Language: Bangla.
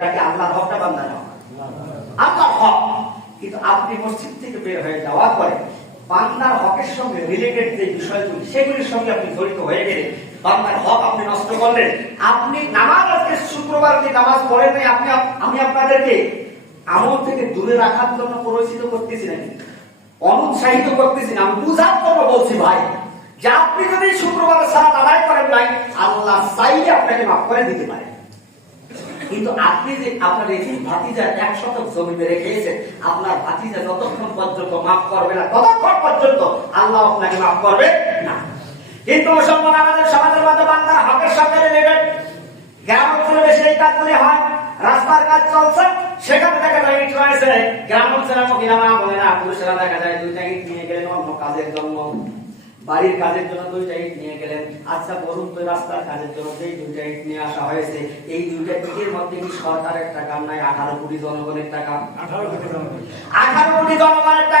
এটাকে আল্লাহর হক না বান্দার হক? আল্লাহর হক। কিন্তু আপনি মসজিদ থেকে বের হয়ে যাওয়ার পরে বান্দার হকের সঙ্গে রিলেটেড যে বিষয়গুলি সেগুলির সঙ্গে আপনি জড়িত হয়ে গেলে বান্দার হক আপনি নষ্ট করলেন। আপনি নামাজ, আজকে শুক্রবার যে নামাজ পড়েন নাই, আমি আপনাদেরকে আমল থেকে দূরে রাখার জন্য পরিচিত করতেছি নাকি, অনুৎসাহিত করতেছি না, আমি বুঝার জন্য বলছি ভাই যে আপনি যদি শুক্রবার সালাত আদায় করেন নাই, আল্লাহ চাইলে আপনাকে মাফ করে দিতে পারে। কিন্তু আপনি যে আপনার এই ভাতিজার 1 শতক জমিতে রেখেছেন, আপনার ভাতিজা যতক্ষণ পর্যন্ত মাফ করবে না ততক্ষণ পর্যন্ত আল্লাহ আপনাকে মাফ করবে না। কিন্তু মুসলমান আমাদের সমাজের মধ্যে বান্দার হকের সঙ্গে রিলেটেড গ্রাম অঞ্চলে বেশি এই কাজগুলি হয়। রাস্তার কাজ চলছে, সেখানে দেখা যায় ইট রয়েছে, গ্রাম অঞ্চলের মহিলা বলে না, পুরুষেরা দেখা যায় 2টা ইট নিয়ে গেলেন অন্য কাজের জন্য, বাড়ির কাজের জন্য 2টা ইট নিয়ে গেলেন। আচ্ছা বলুন তো, রাস্তার কাজের জন্য যে 2টা ইট নিয়ে আসা হয়েছে, এই 2টা ইটের মধ্যে কি সরকারের টাকা নাই 18 কোটি জনগণের টাকা? 18 কোটি জনগণের টাকা।